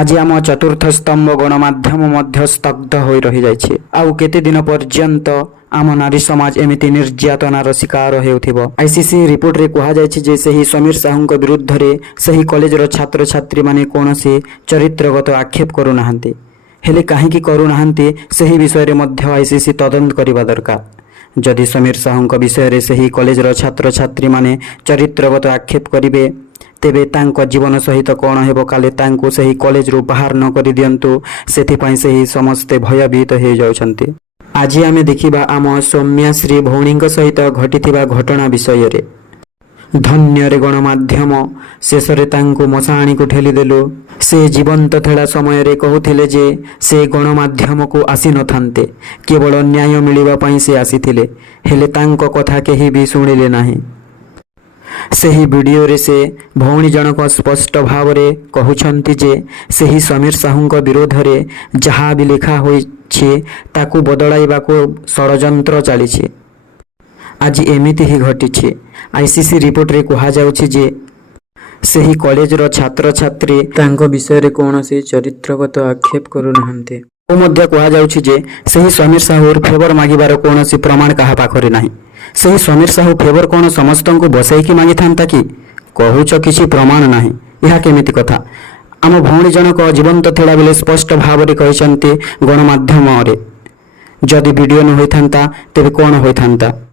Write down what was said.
आज आम चतुर्थ स्तंभ गणमाध्यम मध्य स्तब्ध हो रही जाइए। आउ केते दिन पर्यंत आम नारी समाज एमिति निर्यातनार शिकार हेउथिबो। आईसीसी रिपोर्ट रे कहा जायछि जे सही समीर साहू विरुद्ध रे सही कॉलेजर छात्र छात्री माने कौनसी चरित्रगत आक्षेप करू नाहंती। हेले काहेकि करू नाहंती सही विषय रे मध्य आईसीसी तदंत करिबा दरकार। जदि समीर साहू विषय रे सही कॉलेजर छात्र छात्री माने चरित्रगत आक्षेप करिवे तेबे तांको जीवन सहित कौन हेबो काले तांको सही कॉलेज रु बाहर न करि दियंतु सेथिपाई सही समस्ते भयभीत हो जाउछंती। आज आमे देखिबा आम सौम्याश्री भौणी सहित घटिथिबा घटना विषय रे। धन्य रे गणमाध्यम शेषरे तांको मशाणी को ठेली देलु। से जीवंत थेला समय रे कहूथिले जे से गणमाध्यम को आसी न थांते, केवल न्याय मिलिबा पई से आसीथिले। हेले तांको कथा केही भी सुनिले नाही। सही वीडियो रे से भौणी जनक स्पष्ट भाव रे कहउछंती जे सही समीर साहू विरोध रे जहा भी लिखा होइछे ताकू बदलाइबा को षडयंत्र चलीछे। आज एमिति ही घटिछे। आईसीसी रिपोर्ट रे कहा जाउछि जे सही कॉलेज रो छात्र छात्री तांको विषय रे कोनोसी चरित्रगत आक्षेप करू नाहंते। ओ मध्य कहा जाउछि जे सही समीर साहू फेवर मागिबार कोनोसी प्रमाण काहा पाखरे नाही। सही समीर साहू फेवर कौन समस्त को बसैकी मागी था कि कहूच किसी प्रमाण नाही। यह केमिति कथा। आम भौणी जनक जीवंत थिला बेले स्पष्ट भाव रे कहिसंती गणमाध्यम रे जदि वीडियो न होइथांता तेबे कौन होइथांता।